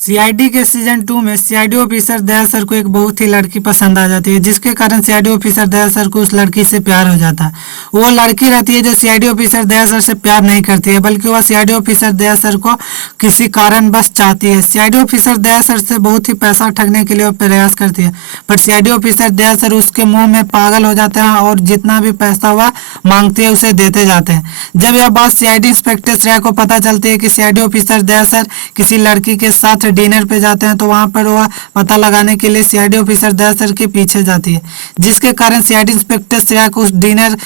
CID के season 2 में CID officer दया sir को एक बहुत ही लड़की पसंद आ जाती है, जिसके कारण सीआईडी ऑफिसर दया सर को उस लड़की से प्यार हो जाता है। वो लड़की रहती है जो सीआईडी ऑफिसर दया सर से प्यार नहीं करती है, बल्कि वह सीआईडी ऑफिसर दया सर को किसी कारण बस चाहती है। सीआईडी ऑफिसर दया सर से बहुत ही पैसा ठगने के लिए वो प्रयास करती है, पर सीआईडी ऑफिसर दया सर उसके मुंह में पागल हो जाते हैं और जितना भी पैसा वह मांगती है उसे देते जाते हैं। जब यह बात सीआईडी इंस्पेक्टर श्रेया को पता चलती है कि सीआईडी ऑफिसर दया सर किसी लड़की के साथ डिनर पे जाते हैं, तो वहां पर वह पता लगाने के लिए सीआईडी ऑफिसर दया सर के पीछे जाती है, जिसके कारण सीआईडी इंस्पेक्टर श्रेया को उस डिनर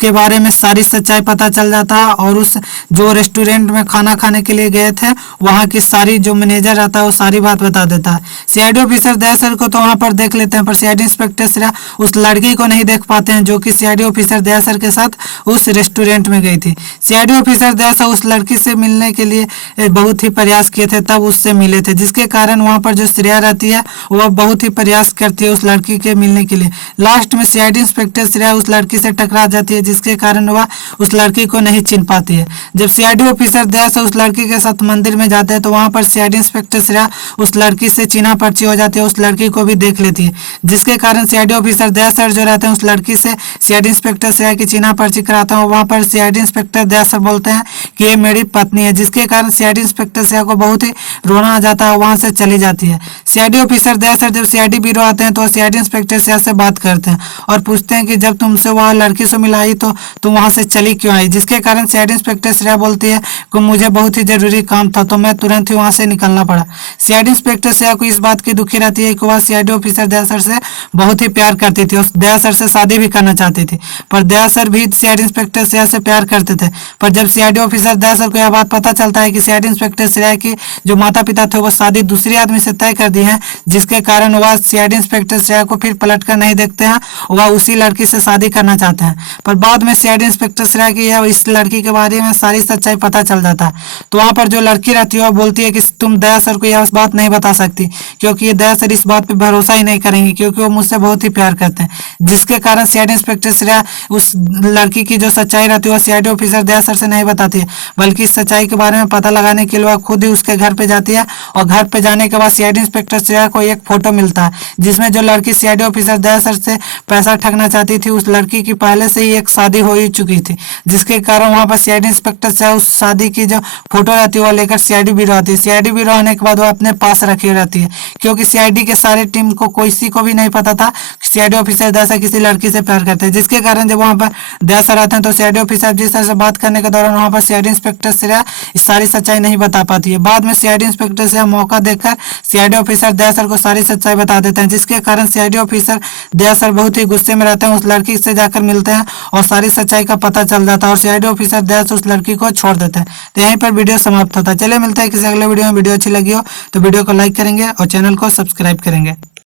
के बारे में सारी सच्चाई पता चल जाता है और उस जो रेस्टोरेंट में खाना खाने के लिए गए थे वहां की सारी जो मैनेजर रहता है वो सारी बात बता देता है। सीआईडी ऑफिसर दया सर को तो वहां पर देख लेते हैं, पर सीआईडी इंस्पेक्टर श्रेया उस लड़की को नहीं देख पाते हैं जो कि सीआईडी ऑफिसर दया सर के साथ उस रेस्टोरेंट में गई थी। सीआईडी ऑफिसर दया सर उस लड़की से मिलने के लिए बहुत ही प्रयास किए थे, तब उससे मिले थे, जिसके कारण वहां पर जो श्रेया रहती है वह बहुत ही प्रयास करती है उस लड़की के मिलने के लिए। लास्ट में सीआईडी इंस्पेक्टर श्रेया उस लड़की से टकरा जाती है, जिसके कारण वह उस लड़की को नहीं चिन्ह पाती है। जब सीआईडी ऑफिसर दया सर उस लड़की के साथ मंदिर में जाते हैं तो वहां पर सीआईडी इंस्पेक्टर श्रेया उस लड़की से चिन्हा पर्ची हो जाती है, उस लड़की को भी देख लेती है, जिसके कारण सीआईडी ऑफिसर दया सर जो रहते हैं उस लड़की से सीआईडी इंस्पेक्टर श्रेया की चिन्हा पर्ची कराते हैं। वहां पर सीआईडी इंस्पेक्टर दया सर बोलते हैं कि ये मेरी पत्नी है, जिसके कारण सीआईडी इंस्पेक्टर श्रेया को बहुत ही रोना आ जाता है, वहां से चली जाती है। सीआईडी ऑफिसर दया सर जब सीआईडी ब्यूरो आते हैं तो सीआईडी इंस्पेक्टर श्रेया से बात करते हैं और पूछते हैं कि जब तुमसे वह लड़की से मिलाई तो तुम वहां से चली क्यों आई, जिसके कारण सीआईडी इंस्पेक्टर श्रेया बोलती है कि मुझे बहुत ही जरूरी काम था तो मैं तुरंत ही वहां से निकलना पड़ा। सीआईडी इंस्पेक्टर श्रेया को इस बात की दुखी रहती है कि वह सीआईडी ऑफिसर दया सर से बहुत ही प्यार करती थी और दया सर से शादी भी करना चाहती थी, पर दया सर भी सीआईडी इंस्पेक्टर श्रेया से प्यार करते थे। पर जब सीआईडी ऑफिसर दया सर को यह बात पता चलता है कि सीआईडी इंस्पेक्टर श्रेया की जो माता पिता थे वो शादी दूसरी आदमी से तय कर दी है, जिसके कारण वह सीआईडी इंस्पेक्टर श्रेया को फिर पलट कर नहीं देखते हैं, वह उसी लड़की से शादी करना चाहते हैं। पर बाद में सीआईडी इंस्पेक्टर श्रेया की है इस लड़की के बारे में सारी सच्चाई पता चल जाता है, तो वहां पर जो लड़की रहती है वो बोलती है कि तुम दया सर को यह बात नहीं बता सकती, क्योंकि ये दया सर इस बात पे भरोसा ही नहीं करेंगे, क्योंकि वो मुझसे बहुत ही प्यार करते हैं। जिसके कारण सीआईडी इंस्पेक्टर श्रेया उस लड़की की जो सच्चाई रहती है वो सीआईडी ऑफिसर दया सर से नहीं बताती है, बल्कि इस सच्चाई के बारे में पता लगाने के लिए वह खुद ही उसके घर पे जाती है। और घर पे जाने के बाद सीआईडी इंस्पेक्टर श्रेया को एक फोटो मिलता है, जिसमें जो लड़की सीआईडी ऑफिसर दया सर से पैसा ठगना चाहती थी उस लड़की की पहले से ही एक शादी हो ही चुकी थी, जिसके कारण वहां पर सीआईडी इंस्पेक्टर से उस शादी की जो फोटो रहती है वो लेकर सीआईडी ब्यूरो आती है। सीआईडी ब्यूरो आने के बाद वो अपने पास रखी रहती है, क्योंकि सीआईडी के सारे टीम को किसी को भी नहीं पता था सीआईडी ऑफिसर दया सर किसी लड़की से प्यार करते हैं, जिसके कारण जब वहां पर दया सर आते हैं तो सीआईडी ऑफिसर जी सर से बात करने के दौरान वहां पर सीआईडी इंस्पेक्टर श्रेया इस सारी सच्चाई नहीं बता पाती है। बाद में सीआईडी इंस्पेक्टर श्रेया मौका देकर सीआईडी ऑफिसर दया सर को सारी सच्चाई बता देते हैं, जिसके कारण सीआईडी ऑफिसर दया सर बहुत ही गुस्से में रहते हैं, उस लड़की से जाकर मिलते हैं और सारी सच्चाई का पता चल जाता है और सीआईडी ऑफिसर दया सर उस लड़की को छोड़ देते हैं। तो यहीं पर वीडियो समाप्त होता है। चलिए मिलता है किसी अगले वीडियो में। वीडियो अच्छी लगी हो तो वीडियो को लाइक करेंगे और चैनल को सब्सक्राइब करेंगे।